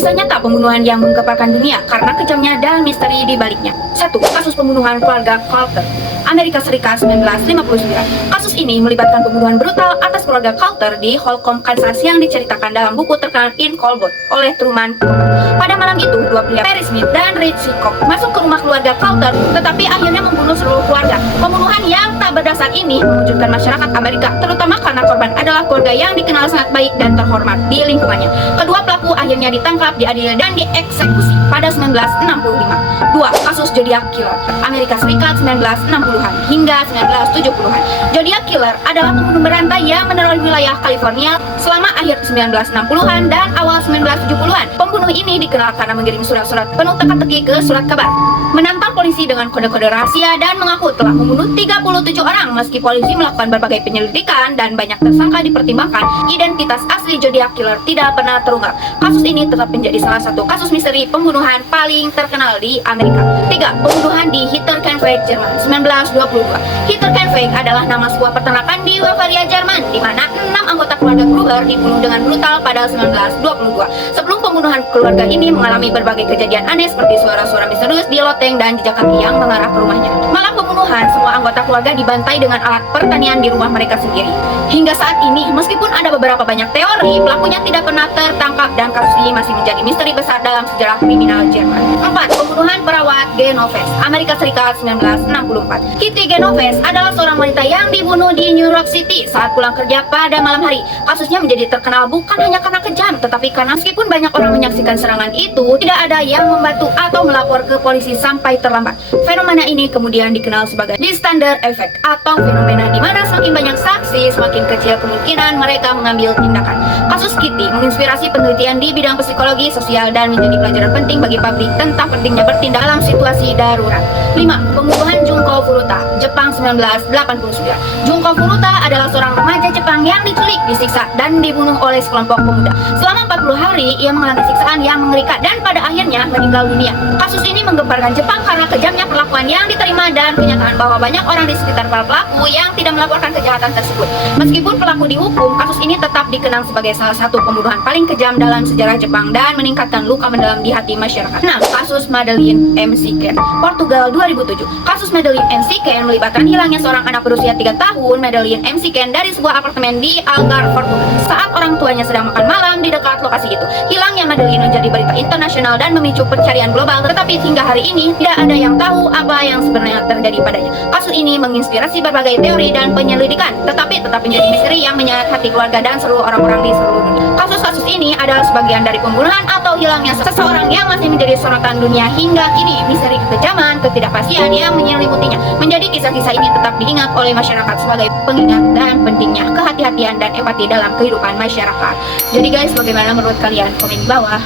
kisah nyata pembunuhan yang menggemparkan dunia karena kejamnya dan misteri di baliknya. 1. Kasus pembunuhan keluarga Coulter, Amerika Serikat 1959. Kasus ini melibatkan pembunuhan brutal atas keluarga Coulter di Holcomb, Kansas yang diceritakan dalam buku terkenal In Cold Blood oleh Truman Capote. Pada malam itu, dua pria Perry Smith dan Richie Koch masuk ke rumah keluarga Coulter, tetapi akhirnya membunuh seluruh keluarga. Pembunuhan yang tak berdasar ini mengejutkan masyarakat Amerika, terutama karena korban adalah keluarga yang dikenal sangat baik dan terhormat di lingkungannya. Kedua pelaku akhirnya ditangkap, diadili, dan dieksekusi pada 1965. 2. Kasus Zodiac Killer, Amerika Serikat 1960-an hingga 1970-an. Zodiac Killer adalah pembunuh berantai yang meneror wilayah California selama akhir 1960-an dan awal 1970-an. Pembunuh ini dikenal karena mengirim surat-surat penuh teka-teki ke surat kabar, menantang polisi dengan kode-kode rahasia, dan mengaku telah membunuh 37 orang. Meski polisi melakukan berbagai penyelidikan dan banyak tersangka dipertimbangkan, identitas asli Zodiac Killer tidak pernah terungkap. Kasus ini tetap menjadi salah satu kasus misteri pembunuhan paling terkenal di Amerika. 3. Pembunuhan di Hinterkaifeck, Jerman 1922. Hinterkaifeck adalah nama sebuah peternakan di Bavaria, Jerman, di mana 6 anggota keluarga Gruber dibunuh dengan brutal pada 1922. Sebelum pembunuhan, keluarga ini mengalami berbagai kejadian aneh seperti suara-suara misterius di loteng dan jejak kaki yang mengarah ke rumahnya. Malam pembunuhan, semua anggota keluarga dibantai dengan alat pertanian di rumah mereka sendiri. Hingga saat ini, meskipun ada beberapa banyak teori, pelakunya tidak pernah tertangkap dan kasus ini masih menjadi misteri besar dalam sejarah kriminal Jerman. 4. Pembunuhan perawat Genoves, Amerika Serikat 1964. Kitty Genoves adalah seorang wanita yang dibunuh di New York City saat pulang kerja pada malam hari. Kasusnya menjadi terkenal bukan hanya karena kejam, tetapi karena meskipun banyak orang menyaksikan serangan itu, tidak ada yang membantu atau melapor ke polisi sampai terlambat. Fenomena ini kemudian dikenal sebagai bystander effect, atau fenomena di mana semakin banyak saksi, semakin kecil kemungkinan mereka mengambil tindakan. Kasus Kitty menginspirasi penelitian di bidang psikologi sosial dan menjadi pelajaran penting bagi publik tentang pentingnya bertindak dalam situasi darurat. 5. Pembunuhan Junko Furuta, Jepang 1989. Junko Furuta adalah seorang remaja Jepang yang diculik, disiksa, dan dibunuh oleh sekelompok pemuda. Selama 40 hari, ia mengalami siksaan yang mengerikan dan pada akhirnya meninggal dunia. Kasus ini menggemparkan Jepang karena kejamnya perlakuan yang diterima dan kenyataan bahwa banyak orang di sekitar para pelaku yang tidak melaporkan kejahatan tersebut. Meskipun pelaku dihukum, kasus ini tetap dikenang sebagai salah satu pembunuhan paling kejam dalam sejarah Jepang dan meningkatkan luka mendalam di hati masyarakat. 6. Kasus Madeleine McCann, Portugal 2007. Kasus Madeleine McCann melibatkan hilangnya seorang anak berusia 3 tahun. Madeleine McCann dari sebuah apartemen di Algarve, Portugal. Saat orang tuanya sedang makan malam di dekat lokasi itu, hilangnya Madeleine menjadi berita internasional dan memicu pencarian global. Tetapi hingga hari ini tidak ada yang tahu apa yang sebenarnya terjadi padanya. Kasus ini menginspirasi berbagai teori dan penyelidikan, tetapi tetap menjadi misteri yang menyayat hati keluarga dan seluruh orang-orang di seluruh dunia. Kasus-kasus ini adalah sebagian dari pembunuhan atau hilangnya seseorang yang masih menjadi sorotan dunia hingga kini. Misteri kekejaman, ketidakpastian yang menyelimutinya menjadi kisah-kisah ini tetap diingat oleh masyarakat sebagai pengingat dan pentingnya kehati-hatian dan empati dalam kehidupan masyarakat. Jadi guys, bagaimana menurut kalian? Komen di bawah.